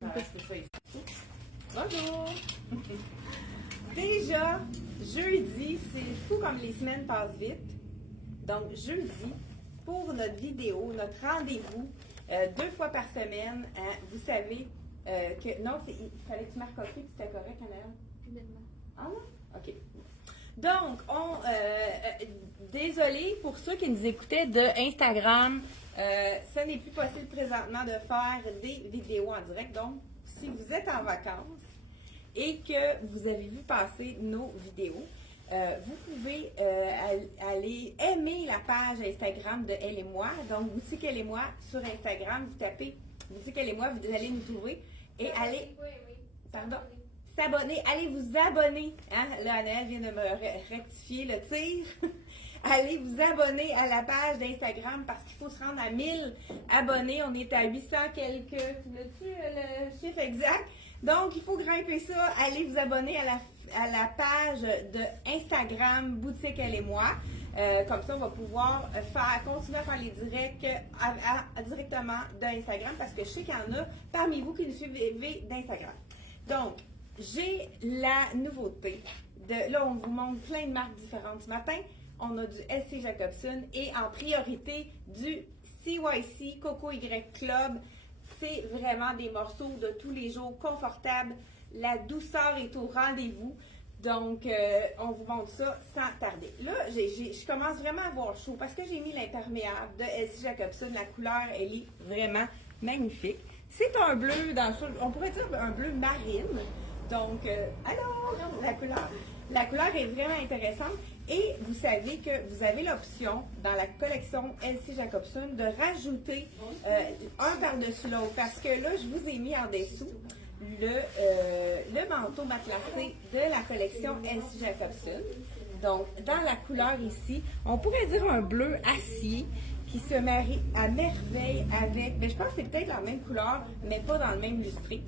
C'est ça ici. Bonjour! Déjà, jeudi, c'est fou comme les semaines passent vite. Donc, jeudi, pour notre vidéo, notre rendez-vous, 2 fois par semaine, hein, vous savez que... Non, il fallait que tu marques OK, puis c'était correct, Annelle? Ah non? OK. Donc, désolé pour ceux qui nous écoutaient de Instagram, ce n'est plus possible présentement de faire des vidéos en direct. Donc, si vous êtes en vacances et que vous avez vu passer nos vidéos, vous pouvez aller aimer la page Instagram de Elle et moi. Donc, Boutique Elle et moi sur Instagram, vous tapez Boutique Elle et moi, vous allez nous trouver et allez... Pardon? S'abonner, allez vous abonner. Hein? Là, Annelle vient de me rectifier le tir. Allez vous abonner à la page d'Instagram parce qu'il faut se rendre à 1000 abonnés. On est à 800 quelques. L'as-tu le chiffre exact? Donc, il faut grimper ça. Allez vous abonner à la page de Instagram Boutique Elle et moi. Comme ça, on va pouvoir continuer à faire les directs directement d'Instagram parce que je sais qu'il y en a parmi vous qui nous suivez d'Instagram. Donc, j'ai la nouveauté. Là, on vous montre plein de marques différentes ce matin. On a du SC Jacobson et en priorité du CYC Coco Y Club. C'est vraiment des morceaux de tous les jours confortables. La douceur est au rendez-vous. Donc, on vous montre ça sans tarder. Là, je commence vraiment à avoir chaud parce que j'ai mis l'imperméable de SC Jacobson. La couleur, elle est vraiment magnifique. C'est un bleu, on pourrait dire un bleu marine. Donc, alors, la couleur est vraiment intéressante. Et vous savez que vous avez l'option dans la collection LC Jacobson de rajouter un par-dessus l'autre. Parce que là, je vous ai mis en dessous le manteau matelassé de la collection LC Jacobson. Donc, dans la couleur ici, on pourrait dire un bleu acier qui se marie à merveille avec, mais je pense que c'est peut-être la même couleur, mais pas dans le même lustré.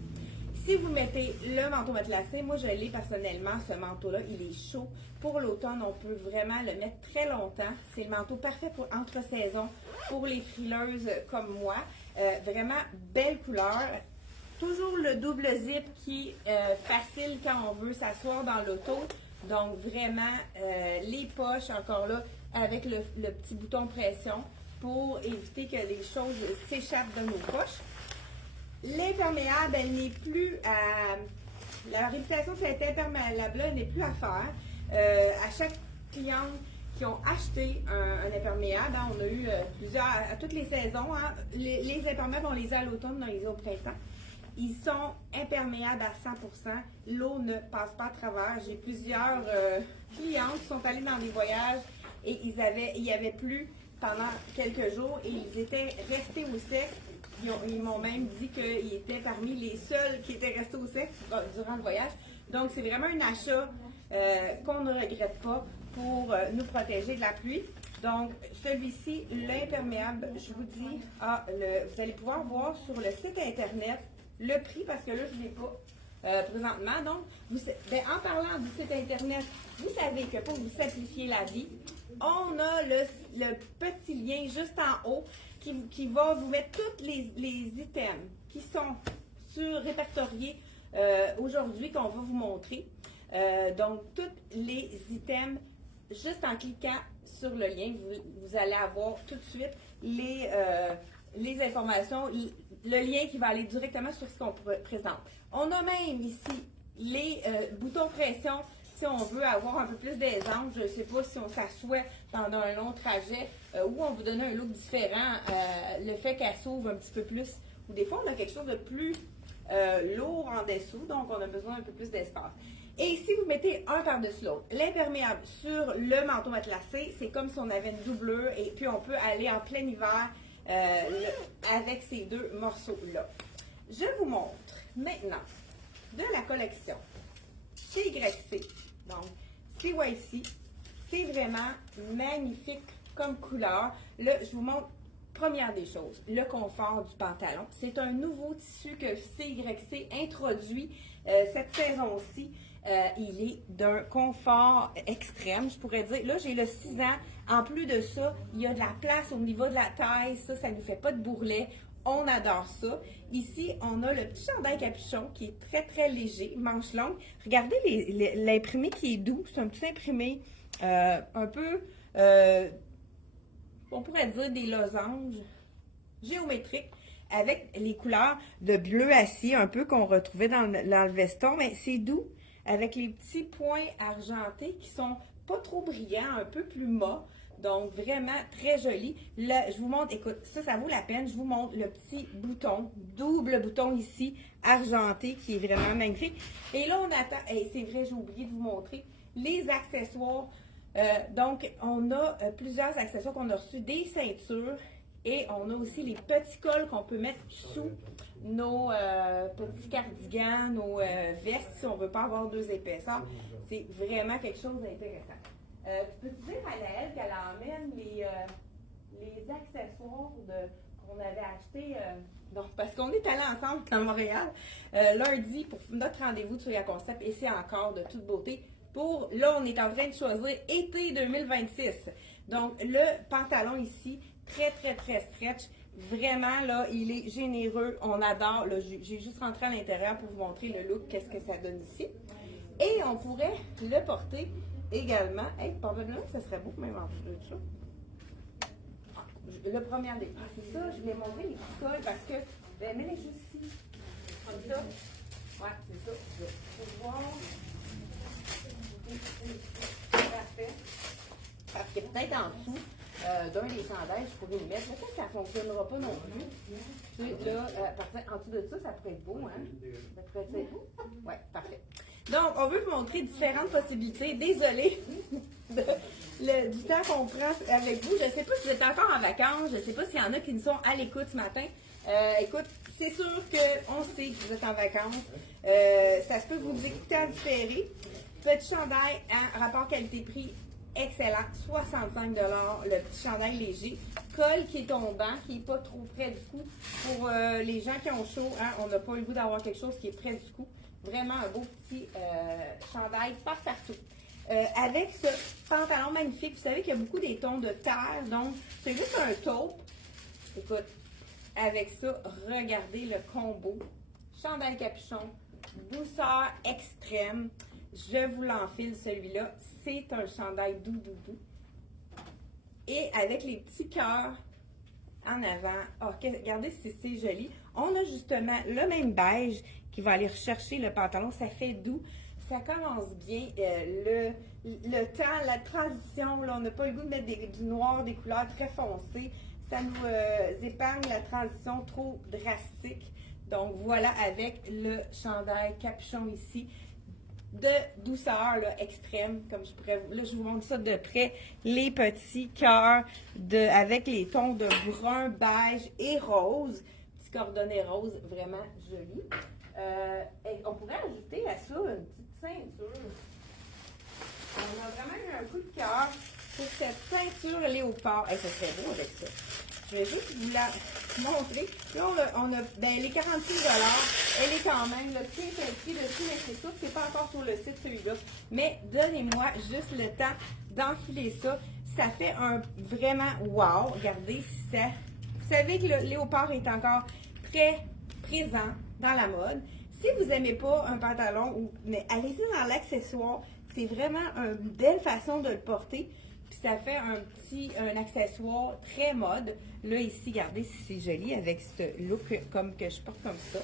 Si vous mettez le manteau matelassé, moi je l'ai personnellement, ce manteau-là, il est chaud. Pour l'automne, on peut vraiment le mettre très longtemps. C'est le manteau parfait pour entre-saison, pour les frileuses comme moi. Vraiment belle couleur. Toujours le double zip qui est facile quand on veut s'asseoir dans l'auto. Donc vraiment, les poches encore là, avec le petit bouton pression pour éviter que les choses s'échappent de nos poches. L'imperméable, elle n'est plus à... La réputation de cet imperméable-là n'est plus à faire. À chaque cliente qui ont acheté un imperméable, hein, on a eu plusieurs, à toutes les saisons, hein, les imperméables, on les a à l'automne, on les a au printemps. Ils sont imperméables à 100%. L'eau ne passe pas à travers. J'ai plusieurs clientes qui sont allées dans des voyages et il y avait plu pendant quelques jours et ils étaient restés au sec. Ils m'ont même dit qu'ils étaient parmi les seuls qui étaient restés au sec durant le voyage. Donc, c'est vraiment un achat qu'on ne regrette pas pour nous protéger de la pluie. Donc, celui-ci, l'imperméable, je vous dis, vous allez pouvoir voir sur le site Internet le prix, parce que là, je ne l'ai pas présentement. Donc, en parlant du site Internet, vous savez que pour vous simplifier la vie, on a le petit lien juste en haut qui va vous mettre tous les items qui sont répertoriés aujourd'hui qu'on va vous montrer. Donc, tous les items, juste en cliquant sur le lien, vous allez avoir tout de suite les informations, le lien qui va aller directement sur ce qu'on présente. On a même ici les boutons pression. Si on veut avoir un peu plus d'aisance, je ne sais pas si on s'assoit pendant un long trajet ou on veut donner un look différent, le fait qu'elle s'ouvre un petit peu plus, ou des fois on a quelque chose de plus lourd en dessous, donc on a besoin un peu plus d'espace. Et si vous mettez un par-dessus l'autre, l'imperméable sur le manteau matelassé, c'est comme si on avait une doublure et puis on peut aller en plein hiver avec ces deux morceaux-là. Je vous montre maintenant de la collection CYC. Donc, CYC, c'est vraiment magnifique comme couleur. Là, je vous montre, première des choses, le confort du pantalon. C'est un nouveau tissu que CYC introduit cette saison-ci. Il est d'un confort extrême, je pourrais dire. Là, j'ai le 6 ans. En plus de ça, il y a de la place au niveau de la taille. Ça ne nous fait pas de bourrelet. On adore ça. Ici, on a le petit chandail capuchon qui est très, très léger, manche longue. Regardez l'imprimé qui est doux. C'est un petit imprimé un peu, on pourrait dire des losanges géométriques avec les couleurs de bleu acier un peu qu'on retrouvait dans le veston. Mais c'est doux avec les petits points argentés qui sont pas trop brillants, un peu plus mat. Donc, vraiment très joli. Là, je vous montre, écoute, ça vaut la peine. Je vous montre le petit bouton, double bouton ici, argenté, qui est vraiment magnifique. Et là, on attend, et c'est vrai, j'ai oublié de vous montrer, les accessoires. Donc, on a plusieurs accessoires qu'on a reçus, des ceintures, et on a aussi les petits cols qu'on peut mettre sous nos petits cardigans, nos vestes, si on ne veut pas avoir deux épaisseurs. C'est vraiment quelque chose d'intéressant. Peux-tu dire à Laëlle qu'elle emmène les accessoires qu'on avait achetés, parce qu'on est allés ensemble à Montréal lundi pour notre rendez-vous de Soya Concept et c'est encore de toute beauté. Là, on est en train de choisir été 2026. Donc, le pantalon ici, très, très, très stretch. Vraiment, là, il est généreux. On adore. J'ai juste rentré à l'intérieur pour vous montrer le look, qu'est-ce que ça donne ici. Et on pourrait le porter également. Hey, probablement que ça serait beau même en dessous de ça. Le premier des. Ah, c'est ça, je voulais montrer les petits cols parce que. Ben, mets-les juste ici. Comme ça. Ouais, c'est ça. Je vais pouvoir. Parfait. Parce que peut-être en dessous d'un des chandails, je pourrais les mettre. Peut-être que ça ne fonctionnera pas non plus. Là, en dessous de ça, ça pourrait être beau, hein? Ça pourrait être beau? Oui, parfait. Donc, on veut vous montrer différentes possibilités. Désolée du temps qu'on prend avec vous. Je ne sais pas si vous êtes encore en vacances. Je ne sais pas s'il y en a qui nous sont à l'écoute ce matin. Écoute, c'est sûr qu'on sait que vous êtes en vacances. Ça se peut que vous nous écoutez en différé. Petit chandail en rapport qualité-prix excellent. 65 $. Le petit chandail léger. Col qui est tombant, qui n'est pas trop près du cou. Pour les gens qui ont chaud, hein, on n'a pas le goût d'avoir quelque chose qui est près du cou. Vraiment un beau petit chandail passe-partout. Avec ce pantalon magnifique, vous savez qu'il y a beaucoup des tons de terre, donc c'est juste un taupe. Écoute, avec ça, regardez le combo. Chandail capuchon, douceur extrême. Je vous l'enfile celui-là. C'est un chandail doux. Et avec les petits cœurs en avant. Oh, regardez si c'est joli. On a justement le même beige qui va aller rechercher le pantalon. Ça fait doux. Ça commence bien. Le temps, la transition, là, on n'a pas le goût de mettre du noir, des couleurs très foncées. Ça nous épargne la transition trop drastique. Donc voilà, avec le chandail capuchon ici, de douceur là, extrême, comme je pourrais vous. Là, je vous montre ça de près. Les petits cœurs avec les tons de brun, beige et rose. Petit cordonnet rose, vraiment joli. Et on pourrait ajouter à ça une petite ceinture. On a vraiment eu un coup de cœur pour cette ceinture léopard. Ça serait beau avec ça. Je vais juste vous la montrer. Là, on a les 46 $. Elle est quand même le prix dessus, mais c'est sûr que c'est pas encore sur le site celui-là. Mais donnez-moi juste le temps d'enfiler ça. Ça fait un vraiment wow. Regardez ça. Vous savez que le léopard est encore très présent dans la mode. Si vous n'aimez pas un pantalon, mais allez-y dans l'accessoire. C'est vraiment une belle façon de le porter. Puis ça fait un accessoire très mode. Là, ici, regardez si c'est joli avec ce look comme que je porte comme ça,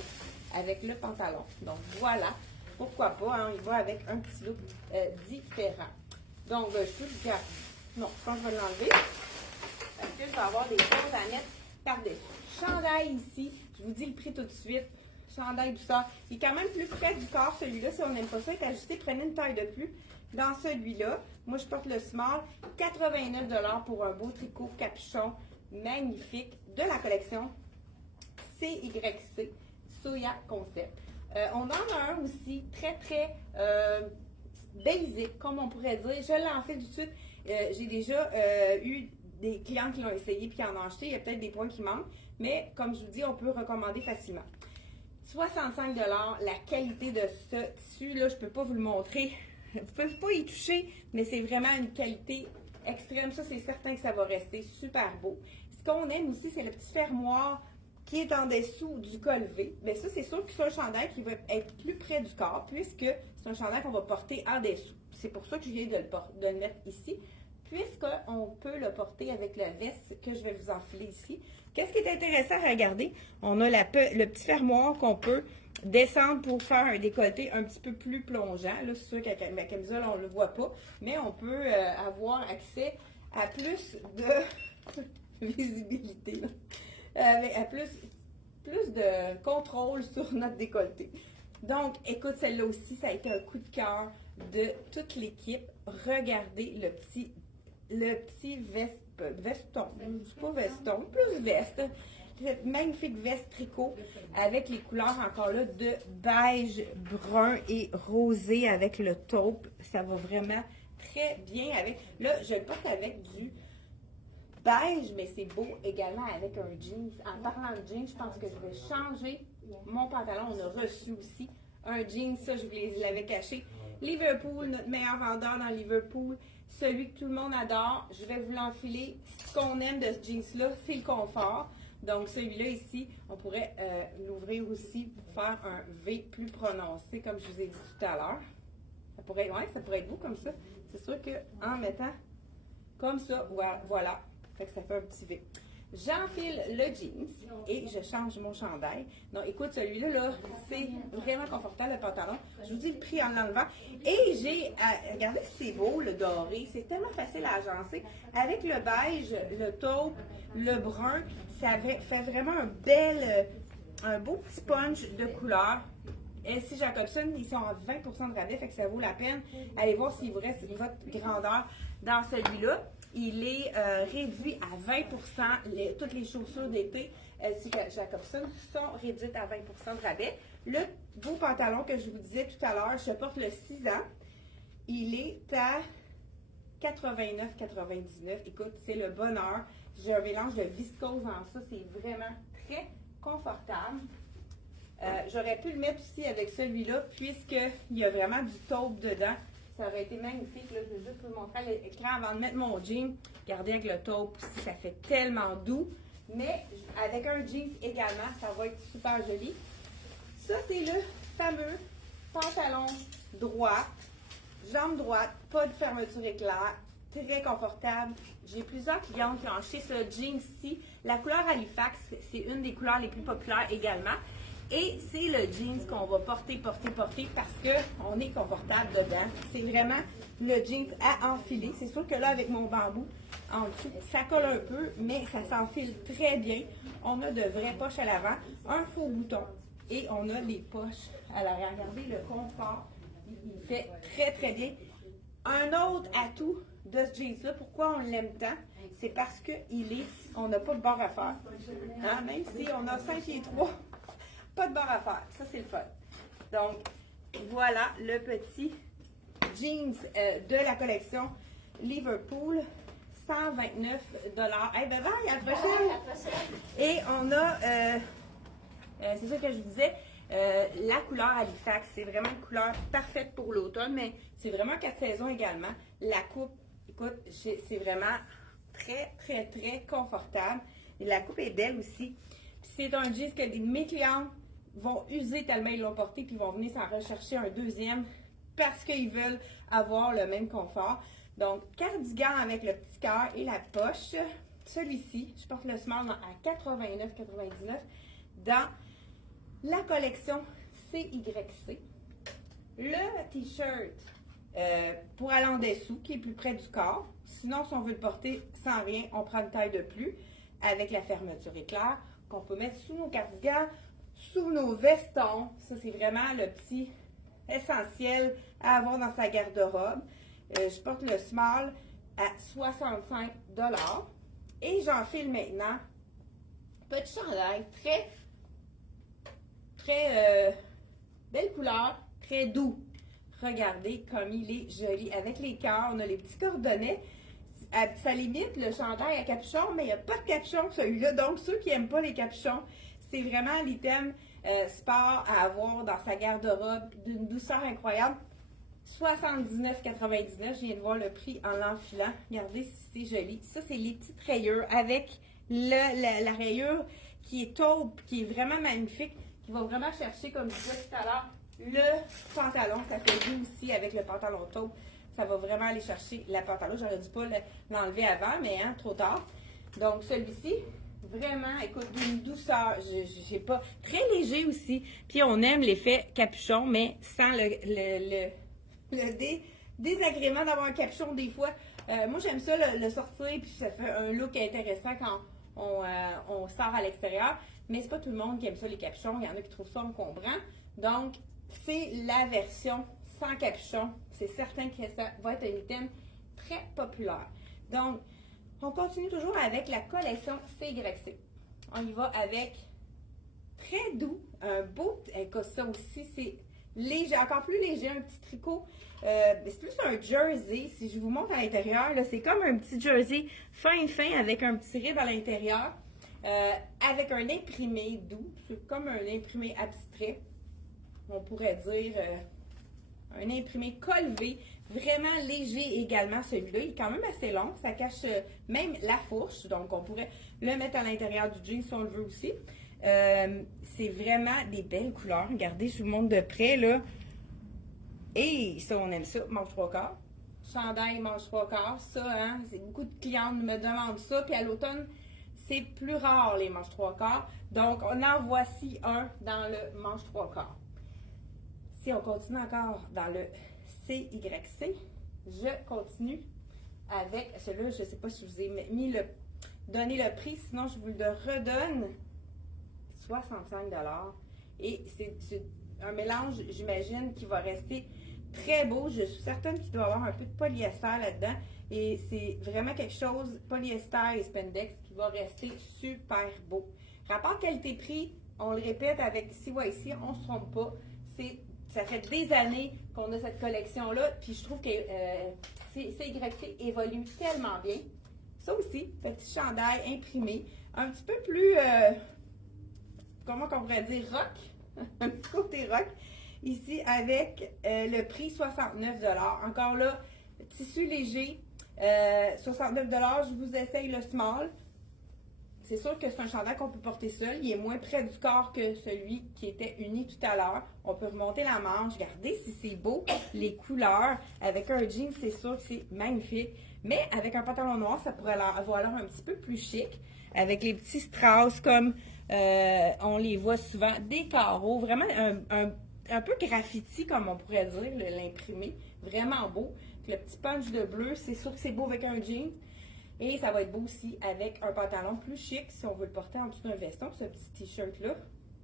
avec le pantalon. Donc voilà, pourquoi pas, hein, il va avec un petit look différent. Donc, je peux le garder. Non, je pense que je vais l'enlever parce que je vais avoir des choses à mettre par-dessus. Chandail ici, je vous dis le prix tout de suite. Chandail douceur. Il est quand même plus près du corps, celui-là. Si on n'aime pas ça, il est ajusté. Prenez une taille de plus. Dans celui-là, moi, je porte le small. 89 $ pour un beau tricot capuchon magnifique de la collection CYC, Soya Concept. On en a un aussi très, très basique, comme on pourrait dire. Je l'enfile tout de suite. J'ai déjà eu des clients qui l'ont essayé et qui en ont acheté. Il y a peut-être des points qui manquent. Mais comme je vous dis, on peut recommander facilement. 65 $, la qualité de ce tissu-là, je ne peux pas vous le montrer. Vous ne pouvez pas y toucher, mais c'est vraiment une qualité extrême. Ça, c'est certain que ça va rester super beau. Ce qu'on aime aussi, c'est le petit fermoir qui est en dessous du col V, bien ça, c'est sûr que c'est un chandail qui va être plus près du corps, puisque c'est un chandail qu'on va porter en dessous. C'est pour ça que je viens de le mettre ici, puisqu'on peut le porter avec la veste que je vais vous enfiler ici. Qu'est-ce qui est intéressant à regarder? On a le petit fermoir qu'on peut descendre pour faire un décolleté un petit peu plus plongeant. Là, c'est sûr qu'avec ma camisole, on ne le voit pas, mais on peut avoir accès à plus de visibilité, à plus de contrôle sur notre décolleté. Donc, écoute, celle-là aussi, ça a été un coup de cœur de toute l'équipe. Regardez le petit veston, c'est pas veston, plus veste. Cette magnifique veste tricot avec les couleurs encore là de beige, brun et rosé avec le taupe. Ça va vraiment très bien avec. Là, je le porte avec du beige, mais c'est beau également avec un jeans. En parlant de jeans, je pense que je vais changer mon pantalon. On a reçu aussi un jeans, ça je vous l'avais caché. Liverpool, notre meilleur vendeur dans Liverpool, celui que tout le monde adore. Je vais vous l'enfiler. Ce qu'on aime de ce jeans-là, c'est le confort. Donc celui-là ici, on pourrait l'ouvrir aussi pour faire un V plus prononcé, comme je vous ai dit tout à l'heure. Ça pourrait être beau comme ça. C'est sûr qu'en mettant comme ça, voilà. Fait que ça fait un petit V. J'enfile le jeans et je change mon chandail. Donc, écoute, celui-là, là, c'est vraiment confortable, le pantalon. Je vous dis le prix en l'enlevant. Et j'ai, regardez, c'est beau, le doré. C'est tellement facile à agencer. Avec le beige, le taupe, le brun, ça fait vraiment un beau petit punch de couleur. SC Jacobson, ils sont à 20% de rabais, fait que ça vaut la peine. Allez voir s'il vous reste votre grandeur dans celui-là. Il est réduit à 20%. Toutes les chaussures d'été SC Jacobson sont réduites à 20% de rabais. Le beau pantalon que je vous disais tout à l'heure, je porte le 6 ans. Il est à 89,99. Écoute, c'est le bonheur. J'ai un mélange de viscose en ça. C'est vraiment très confortable. J'aurais pu le mettre aussi avec celui-là, puisqu'il y a vraiment du taupe dedans. Ça aurait été magnifique. Là, je vais juste vous montrer à l'écran avant de mettre mon jean. Regardez avec le taupe aussi, ça fait tellement doux. Mais avec un jean également, ça va être super joli. Ça, c'est le fameux pantalon droit, jambe droite, pas de fermeture éclair, très confortable. J'ai plusieurs clientes qui ont acheté ce jean-ci. La couleur Halifax, c'est une des couleurs les plus populaires également. Et c'est le jeans qu'on va porter parce qu'on est confortable dedans. C'est vraiment le jeans à enfiler. C'est sûr que là, avec mon bambou en dessous, ça colle un peu, mais ça s'enfile très bien. On a de vraies poches à l'avant, un faux bouton et on a les poches à l'arrière. Regardez le confort, il fait très très bien. Un autre atout de ce jeans-là, pourquoi on l'aime tant, c'est parce qu'on n'a pas de barre à faire. Hein? Même si on a 5 pieds 3. Pas de barre à faire. Ça, c'est le fun. Donc, voilà le petit jeans de la collection Liverpool. 129 $. Hey, bye bye, à la prochaine! Et on a, c'est ça que je vous disais, la couleur Halifax. C'est vraiment une couleur parfaite pour l'automne, mais c'est vraiment 4 saisons également. La coupe, écoute, c'est vraiment très, très, très confortable. Et la coupe est belle aussi. C'est un jeans que mes clients vont user tellement ils l'ont porté, puis ils vont venir s'en rechercher un deuxième parce qu'ils veulent avoir le même confort. Donc, cardigan avec le petit cœur et la poche. Celui-ci, je porte le small à 89,99 dans la collection CYC. Le t-shirt pour aller en dessous, qui est plus près du corps. Sinon, si on veut le porter sans rien, on prend une taille de plus avec la fermeture éclair qu'on peut mettre sous nos cardigans, sous nos vestons. Ça, c'est vraiment le petit essentiel à avoir dans sa garde-robe. Je porte le small à 65 $. Et j'enfile maintenant petit chandail très belle couleur, très doux. Regardez comme il est joli. Avec les cœurs, on a les petits cordonnets. Ça limite le chandail à capuchon, mais il n'y a pas de capuchon celui-là. Donc, ceux qui n'aiment pas les capuchons, c'est vraiment l'item sport à avoir dans sa garde-robe d'une douceur incroyable. 79,99. Je viens de voir le prix en l'enfilant. Regardez si c'est joli. Ça, c'est les petites rayures avec la rayure qui est taupe, qui est vraiment magnifique, qui va vraiment chercher, comme je disais tout à l'heure, le pantalon. Ça fait doux aussi avec le pantalon taupe. Ça va vraiment aller chercher la pantalon. J'aurais dû pas l'enlever avant, mais hein, trop tard. Donc, celui-ci, vraiment, écoute, d'une douceur. J'ai pas. Très léger aussi. Puis, on aime l'effet capuchon, mais sans le désagrément d'avoir un capuchon des fois. Moi, j'aime ça le sortir, puis ça fait un look intéressant quand on sort à l'extérieur. Mais c'est pas tout le monde qui aime ça, les capuchons. Il y en a qui trouvent ça encombrant. Donc, c'est la version sans capuchon. C'est certain que ça va être un item très populaire. Donc, on continue toujours avec la collection CYC. On y va avec très doux, un beau, écoute, ça aussi, c'est léger, encore plus léger, un petit tricot. C'est plus un jersey. Si je vous montre à l'intérieur, c'est comme un petit jersey fin avec un petit rib à l'intérieur, avec un imprimé doux. C'est comme un imprimé abstrait. On pourrait dire un imprimé colvé, vraiment léger également celui-là. Il est quand même assez long, ça cache même la fourche, donc on pourrait le mettre à l'intérieur du jean si on le veut aussi. C'est vraiment des belles couleurs. Regardez, je vous montre de près là. Et ça, on aime ça, manche 3/4. Chandail, manche 3/4, ça, hein, c'est beaucoup de clientes me demandent ça. Puis à l'automne, c'est plus rare les manches 3/4. Donc, on en voici un dans le manche 3/4. Si on continue encore dans le CYC, je continue avec celui-là. Je ne sais pas si je vous ai donné le prix, sinon je vous le redonne. 65 $. Et c'est un mélange, j'imagine, qui va rester très beau. Je suis certaine qu'il doit y avoir un peu de polyester là-dedans. Et c'est vraiment quelque chose, polyester et spandex, qui va rester super beau. Rapport qualité-prix, on le répète avec CYC, on ne se trompe pas. Ça fait des années qu'on a cette collection-là, puis je trouve que CYC évolue tellement bien. Ça aussi, petit chandail imprimé, un petit peu plus, comment on pourrait dire, rock, un petit côté rock, ici avec le prix 69 $. Encore là, tissu léger, 69 $, je vous essaye le small. C'est sûr que c'est un chandail qu'on peut porter seul. Il est moins près du corps que celui qui était uni tout à l'heure. On peut remonter la manche. Regardez si c'est beau. Les couleurs. Avec un jean, c'est sûr que c'est magnifique. Mais avec un pantalon noir, ça pourrait avoir l'air un petit peu plus chic. Avec les petits strass comme on les voit souvent. Des carreaux. Vraiment un peu graffiti, comme on pourrait dire, l'imprimé. Vraiment beau. Puis le petit punch de bleu, c'est sûr que c'est beau avec un jean. Et ça va être beau aussi avec un pantalon plus chic si on veut le porter en dessous d'un veston, ce petit t-shirt-là.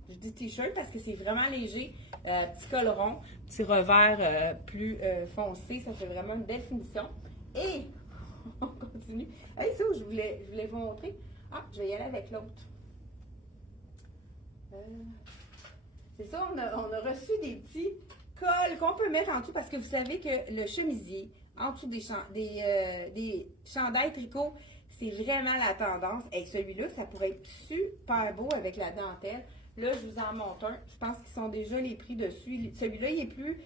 Je dis t-shirt parce que c'est vraiment léger, petit col rond, petit revers plus foncé, ça fait vraiment une belle finition. Et on continue. Ah, ça, je voulais vous montrer. Ah, je vais y aller avec l'autre. C'est ça, on a reçu des petits cols qu'on peut mettre en dessous parce que vous savez que le chemisier, en dessous des chandails tricots, c'est vraiment la tendance. Et celui-là, ça pourrait être super beau avec la dentelle. Là, je vous en montre un. Je pense qu'ils sont déjà les prix dessus. Celui-là, il est plus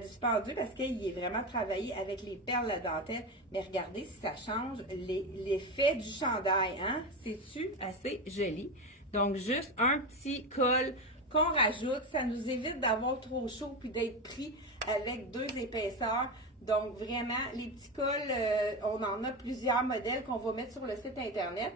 dispendieux parce qu'il est vraiment travaillé avec les perles, la dentelle. Mais regardez si ça change l'effet du chandail. Hein? C'est-tu assez joli? Donc, juste un petit col qu'on rajoute. Ça nous évite d'avoir trop chaud puis d'être pris avec deux épaisseurs. Donc, vraiment, les petits cols, on en a plusieurs modèles qu'on va mettre sur le site Internet.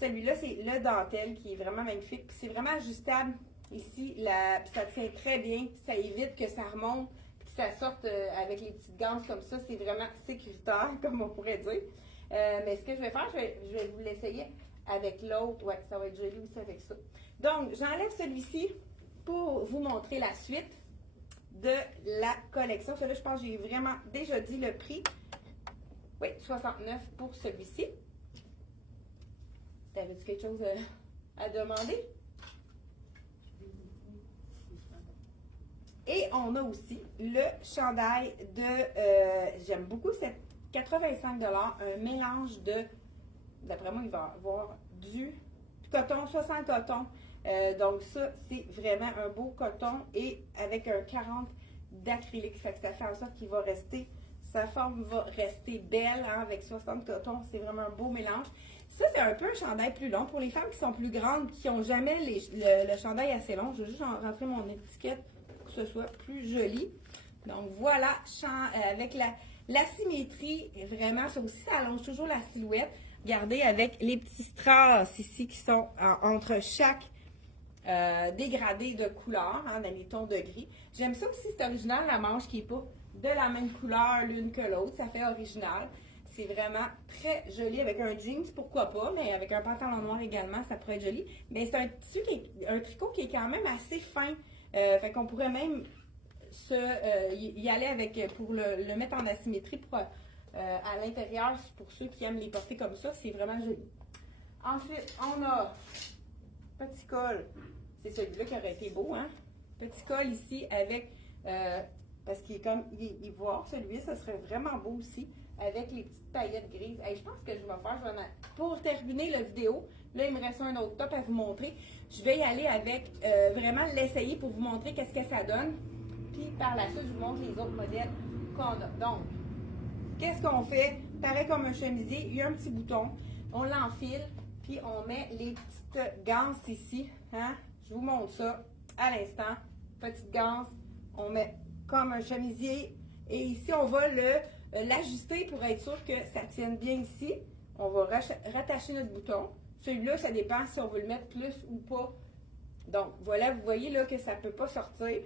Celui-là, c'est le dentelle qui est vraiment magnifique. Puis c'est vraiment ajustable ici. Puis ça tient très bien. Ça évite que ça remonte et que ça sorte avec les petites ganses comme ça. C'est vraiment sécuritaire, comme on pourrait dire. Mais ce que je vais faire, je vais vous l'essayer avec l'autre. Ouais, ça va être joli aussi avec ça. Donc, j'enlève celui-ci pour vous montrer la suite de la collection. Celui-là, je pense que j'ai vraiment déjà dit le prix. Oui, 69 pour celui-ci. T'avais-tu quelque chose à demander? Et on a aussi le chandail de, j'aime beaucoup cette 85 $, un mélange de, d'après moi, il va y avoir du coton, 60 coton. Donc ça, c'est vraiment un beau coton et avec un 40 d'acrylique. Ça fait en sorte qu'il va rester Sa forme va rester belle hein, avec 60 cotons. C'est vraiment un beau mélange. Ça, c'est un peu un chandail plus long. Pour les femmes qui sont plus grandes, qui n'ont jamais le chandail assez long, je vais juste rentrer mon étiquette pour que ce soit plus joli. Donc voilà, avec la symétrie, vraiment, ça aussi, ça allonge toujours la silhouette. Regardez, avec les petits strass ici qui sont entre chaque dégradé de couleur, hein, dans les tons de gris. J'aime ça aussi, c'est original, la manche qui n'est pas de la même couleur l'une que l'autre. Ça fait original. C'est vraiment très joli avec un jeans, pourquoi pas, mais avec un pantalon noir également, ça pourrait être joli. Mais c'est un tissu, un tricot qui est quand même assez fin. Fait qu'on pourrait même y aller avec, pour le mettre en asymétrie pour, à l'intérieur, pour ceux qui aiment les porter comme ça, c'est vraiment joli. Ensuite, on a petit col. C'est celui-là qui aurait été beau, hein? Petit col ici avec, parce qu'il est comme ivoire, celui-là, ça serait vraiment beau aussi, avec les petites paillettes grises. Hey, je pense que je vais faire, pour terminer la vidéo, là, il me reste un autre top à vous montrer. Je vais y aller avec, vraiment l'essayer pour vous montrer qu'est-ce que ça donne. Puis par la suite, je vous montre les autres modèles qu'on a. Donc, qu'est-ce qu'on fait? Pareil comme un chemisier, il y a un petit bouton, on l'enfile, puis on met les petites ganses ici, hein? Je vous montre ça à l'instant. Petite ganse, on met comme un chemisier, et ici, on va l'ajuster pour être sûr que ça tienne bien ici. On va rattacher notre bouton. Celui-là, ça dépend si on veut le mettre plus ou pas. Donc, voilà, vous voyez là que ça ne peut pas sortir.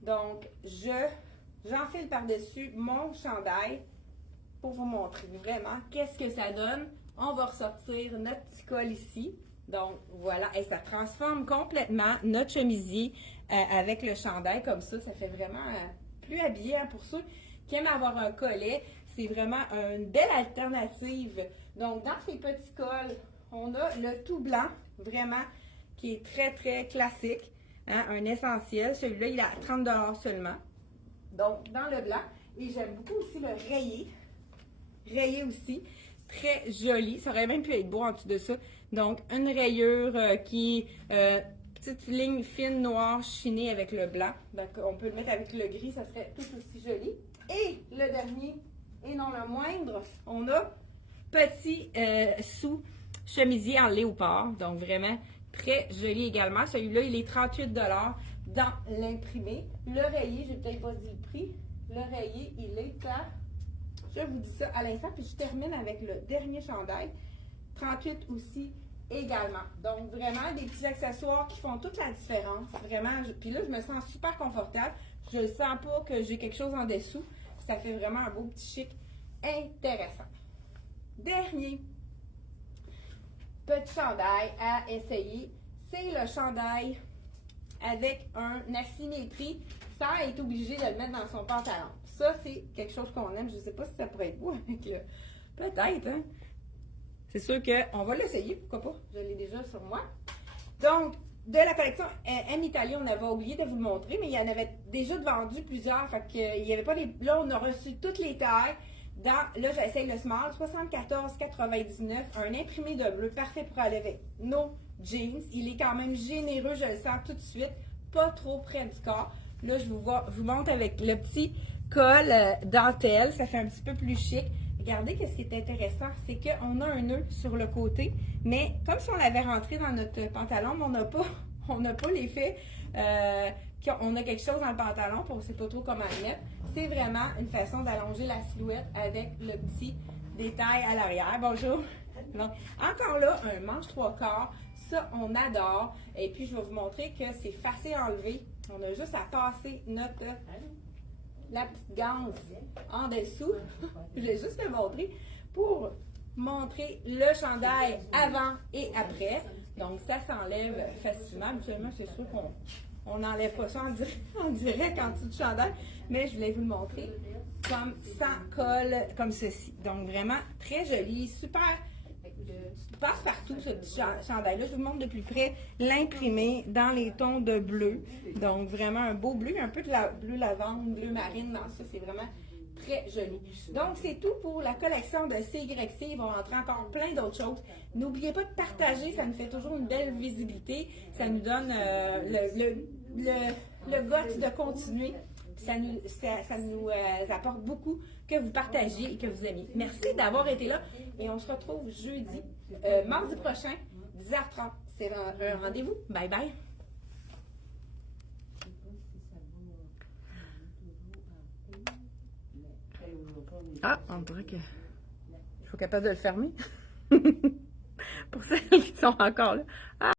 Donc, j'enfile par-dessus mon chandail pour vous montrer vraiment qu'est-ce que ça donne. On va ressortir notre petit col ici. Donc, voilà, et ça transforme complètement notre chemisier avec le chandail comme ça. Ça fait vraiment plus habillé hein, pour ceux qui aiment avoir un collet. C'est vraiment une belle alternative. Donc, dans ces petits cols, on a le tout blanc, vraiment, qui est très, très classique. Hein, un essentiel. Celui-là, il est à 30 $ seulement. Donc, dans le blanc. Et j'aime beaucoup aussi le rayé. Rayé aussi. Très joli. Ça aurait même pu être beau en dessous de ça. Donc, une rayure qui petite ligne fine noire chinée avec le blanc. Donc, on peut le mettre avec le gris. Ça serait tout aussi joli. Et le dernier, et non le moindre, on a petit sous-chemisier en léopard. Donc, vraiment très joli également. Celui-là, il est 38 $ dans l'imprimé. Le rayé, je n'ai peut-être pas dit le prix. Le rayé, il est à, je vous dis ça à l'instant, puis je termine avec le dernier chandail. 38 aussi également. Donc, vraiment, des petits accessoires qui font toute la différence. Vraiment, puis là, je me sens super confortable. Je ne sens pas que j'ai quelque chose en dessous. Ça fait vraiment un beau petit chic intéressant. Dernier petit chandail à essayer, c'est le chandail avec une asymétrie sans être obligé de le mettre dans son pantalon. Ça, c'est quelque chose qu'on aime. Je ne sais pas si ça pourrait être beau avec le... Peut-être, hein? C'est sûr qu'on va l'essayer, pourquoi pas? Je l'ai déjà sur moi. Donc, de la collection M Italie, on avait oublié de vous le montrer, mais il y en avait déjà de vendus plusieurs. Fait qu'il y avait pas les... Là, on a reçu toutes les tailles. Là, j'essaye le small, 74,99, un imprimé de bleu, parfait pour aller avec nos jeans. Il est quand même généreux, je le sens tout de suite, pas trop près du corps. Là, je vous montre avec le petit col dentelle, ça fait un petit peu plus chic. Regardez, qu'est-ce qui est intéressant, c'est qu'on a un nœud sur le côté, mais comme si on l'avait rentré dans notre pantalon, mais on n'a pas l'effet qu'on a quelque chose dans le pantalon, on ne sait pas trop comment le mettre. C'est vraiment une façon d'allonger la silhouette avec le petit détail à l'arrière. Bonjour! Donc, encore là, un manche 3/4, ça on adore. Et puis, je vais vous montrer que c'est facile à enlever. On a juste à passer la petite ganse en dessous. Je vais juste le montrer pour montrer le chandail avant et après. Donc, ça s'enlève facilement. Habituellement, c'est sûr qu'on n'enlève pas ça en direct en dessous du chandail, mais je voulais vous le montrer comme sans colle, comme ceci. Donc, vraiment très joli, super. Passe partout ce petit chandail-là. Je vous montre de plus près l'imprimé dans les tons de bleu. Donc, vraiment un beau bleu, un peu de bleu lavande, bleu marine dans ça. C'est vraiment très joli. Donc, c'est tout pour la collection de CYC. Ils vont rentrer encore plein d'autres choses. N'oubliez pas de partager. Ça nous fait toujours une belle visibilité. Ça nous donne le goût de continuer Ça nous apporte beaucoup que vous partagiez et que vous aimiez. Merci d'avoir été là et on se retrouve jeudi, mardi prochain, 10h30. C'est un rendez-vous. Bye bye. Ah, on dirait que je suis capable de le fermer. Pour celles qui sont encore là. Ah.